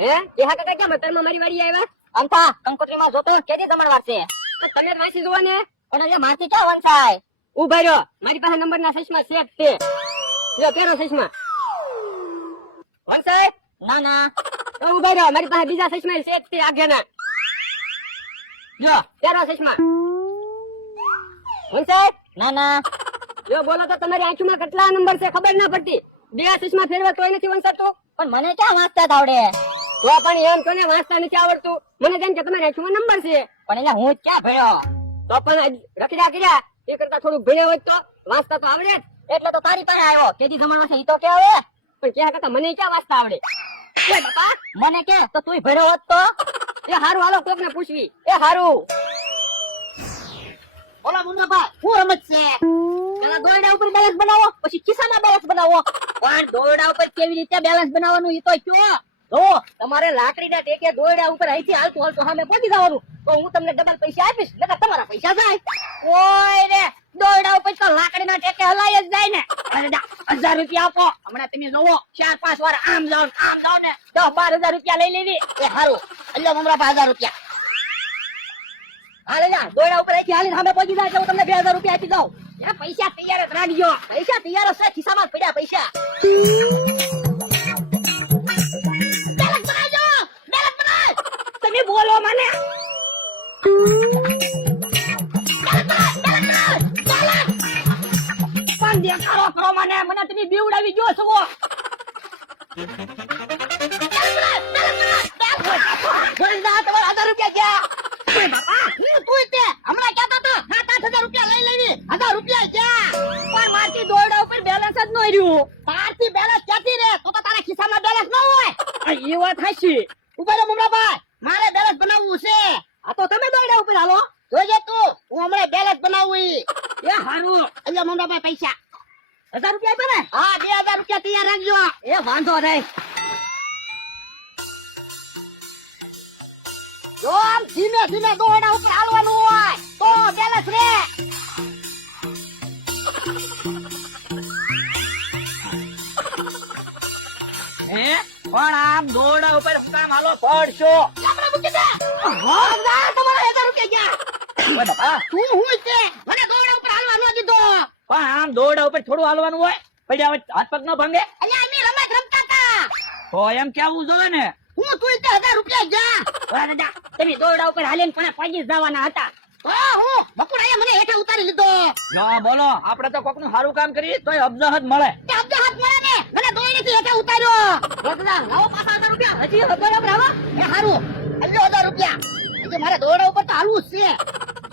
હે કેહા કાકા ક્યાં મતરમાં મારી વાડી આવ્યા? અંતા કંકોત્રીમાં જોતો કેદી જમણવાર છે. તો તમે જ વાંચી જુઓ ને. પણ એટલે માથી ક્યાં વંચાય. ઉભા રહ્યો, મારી પાસે નંબરના ચશ્મા સેટ છે. લ્યો પહેરો ચશ્મા. વંશાય ના ના તો ઉભા રહ્યો, મારી પાસે બીજા ચશ્મા સેટ છે આગળના. લ્યો પહેરો ચશ્મા. વંશાય ના ના લ્યો બોલો તો તમારી આંખમાં કેટલા નંબર છે ખબર ના પડતી. બે ચશ્મા ફેરવા તોય નથી વંચાતું. પણ મને ક્યાં વાંચતા જ આવડે. તો પણ એમ કોને વાંચતા નથી આવડતું? મને તેમ કે તમારી આંખમાં નંબર છે. પણ એટલે હું જ ક્યાં ભણ્યો. તો પણ રખડ્યા કર્યા એ કરતા થોડું ભણ્યો હોય તો વાંચતા તો આવડે જ. એટલે તો તારી પાસે આવ્યો. કેદી જમણવાર છે ઈ તો કે હવે. પણ ક્યાં કરતા મને ક્યાં વાંચતા આવડે? એ બાપા મને કે તો તુંય ભણ્યો હોત તો. એ હારું હાલો કોકને પૂછવી. એ હારું. બોલો મુન્નાભાઈ હું રમત છે. પેલા દોરડા ઉપર બેલેન્સ બનાવો, પછી ખિસ્સામાં બેલેન્સ બનાવો. પણ દોરડા ઉપર કેવી રીતે બેલેન્સ બનાવવાનું ઈ તો કયો. જો તમારે લાકડીના ટેકે દોરડા ઉપર અહીંથી હાલતું હાલતું સામે પહોંચી જવાનું. તો હું તમને ડબલ પૈસા આપીશ, નકર તમારા પૈસા જાય. ઓય રે દોરડા ઉપર તો લાકડીના ટેકે હલાય જ જાય ને. અરે જા 1000 રૂપિયા આપો. હમણાં તમે જોવો 4-5 વાર આમ જાવ ને 10-12 હજાર રૂપિયા લઈ લેવી. એ હારું એટલે મમરા 1000 રૂપિયા. હાલે જા દોરડા ઉપર અહીંથી હાલીને સામે પહોંચી જાય તો હું તમને 2000 રૂપિયા આપી દઉં. એ પૈસા તૈયાર જ રાખજો. પૈસા તૈયાર હશે, ખિસ્સામાં જ પડ્યા પૈસા. બેલેન્સ બનાવજો. બેલેન્સ બનાવ. તમે બોલો મને. પણ દેખાડો કરો મને તમે બીવડાવી ગયો છો. તમારા 1000 રૂપિયા ગયા. તું તે હમણાં કહેતા હતા 7-8 હજાર રૂપિયા લઈ લેવી. 1000 રૂપિયા ગયા. પણ મારથી દોરડા ઉપર બેલેન્સ જ ન રહ્યું. તારથી બેલેન્સ ક્યાંથી રે? તો તારા ખિસ્સામાં બેલેન્સ ન હોય. એ વાત હાચી. ઉભા રહો મુમરાભાઈ, મારે બેલેન્સ બનાવવું છે. આ તો તમે દોરડા ઉપર હાલો. જોજે તું, હું હમણાં બેલેન્સ બનાવું. એ હારું. એટલે મુમરાભાઈ પૈસા 1000 રૂપિયા આપ્યા ને? હા 2000 રૂપિયા તૈયાર રાખજો. એ વાંધો નહીં. જો આમ ધીમે ધીમે દોરડા ઉપર હાલવાનું હોય તો બેલેન્સ રે. હે પણ આમ દોરડા ઉપર કામ હાલો પડશો. આપણે મૂકી દે. હા તમારા 1000 રૂપિયા ગયા. ઓય બાપા તું હું છે મને દોરડા ઉપર હાલવા ન દીધો. પણ આમ દોરડા ઉપર થોડું હાલવાનું હોય. પડ્યા હવે હાથ પગ ન ભાંગે. અલ્યા અમે રમત રમતા હતા. તો એમ કેવું જોવે ને. હું તું તે 1000 રૂપિયા જા. ઓય દાદા તમે દોરડા ઉપર હાલીને પણ પગી જવાના હતા. હું બકુડાએ મને હેઠે ઉતારી લીધો. ના બોલો આપણે તો કોકનું સારું કામ કરીએ તોય અબજહત મળે. તે અબજો હાથ મળે ને મને દોરડીથી હેઠે ઉતાર્યો. દાદા આવો પાછા 1000 રૂપિયા. હજી દોરડા ઉપર આવો. એ હારું અલ્યો 1000 રૂપિયા. એટલે મારે દોરડા ઉપર તો હાલવું જ છે.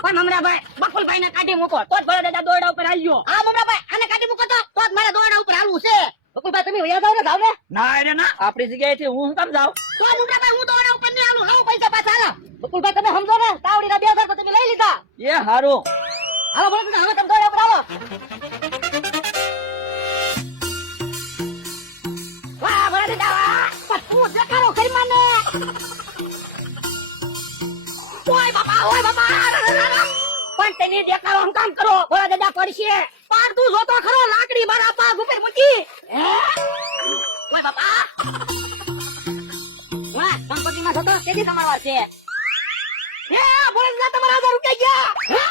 પણ મમરાભાઈ બકુલભાઈ ને કાઢી મૂકો તો જ ભલે દાદા દોરડા ઉપર હાલ્યો. હા મુમરાભાઈ આને કાઢી મૂકો તો જ મારે દોરડા ઉપર હાલવું છે. બકુલભાઈ તમે વયા જાવ ને જાવ ને. ના રે ના આપણી જગ્યાએથી હું કેમ જાવ. તો મુમરાભાઈ હું દોરડા ઉપર નહીં હાલું. લાવો પૈસા પાછા હાલો. બકુલભાઈ તમે સમજો ને તાવડીના 2000 તો તમે લઈ લીધા. એ હારું. હાલો બોલો હવે તમે દોરડા ઉપર આવો. વાહ ભલે દાદા પણ તું દેખાડો કરી મને. ઓય બાપા પણ તેને દેખાડો હમ કામ કરો. ભોળા દાદા પડશે. પાર તું જોતો ખરો લાકડી મારા પાગ ઉપર મૂકી. હે ઓય બાપા વાહ સંપત્તિમાં જોતો કેદી તમારવા છે. હે ભલે દાદા તમારા 1000 રૂપિયા ગયા.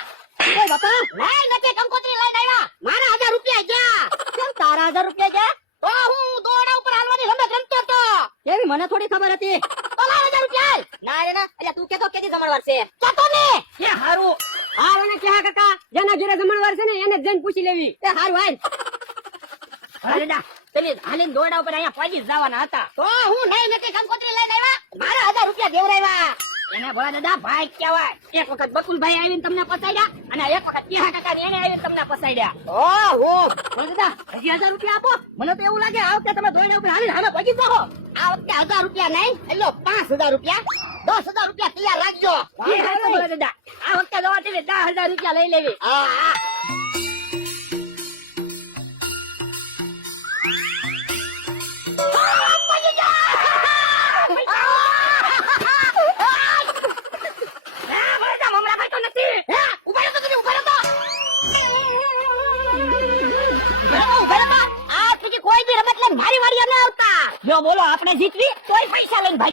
ઓય બાપા લઈ નથી કંકોત્રી લઈને આવ્યા. મારા 1000 રૂપિયા ગયા. કેમ તારા 1000 રૂપિયા ગયા? તો હું દોરડા ઉપર હાલવાની રમત રમતો હતો. એવી મને થોડી ખબર હતી. તો લાવ 1000 રૂપિયા. ના રે ના અલ્યા તું કેતો કેદી જમણવાર છે. જતો ને એ હારું. હારું ને ક્યાં કાકા જેના ઘરે જમણવાર છે ને એને જઈને પૂછી લેવી. એ હારું હાલ. ભલે દાદા તમે હાલીને દોરડા ઉપર અહીંયા પગી જ જવાના હતા. તો હું નહીં નથી કંકોત્રી લઈને આવ્યા. મારા 1000 રૂપિયા દેવરાવ્યા. એને ભોળા દાદા ભાઈ કહેવાય. એક વખત બકુલભાઈ આવીને તમને પસાડ્યા અને એક વખત ક્યાં કાકા એને આવીને તમને પસાડ્યા. ભલે દાદા હજી 1000 રૂપિયા આપો. મને તો એવું લાગે આ વખતે તમે દોરડા ઉપર હાલીને હામે પગી જાઓ. આ વખતે 1000 રૂપિયા નહીં એટલે 5000 રૂપિયા 10000 રૂપિયા તૈયાર રાખજો. એ હારું ભોળા દાદા આ વખતે જવા દે 10000 રૂપિયા લઈ લેવી. હા હા મારી વાડી અમે આવતા. જો બોલો આપણે જીતવી તોય પૈસા લઈને ભાઈ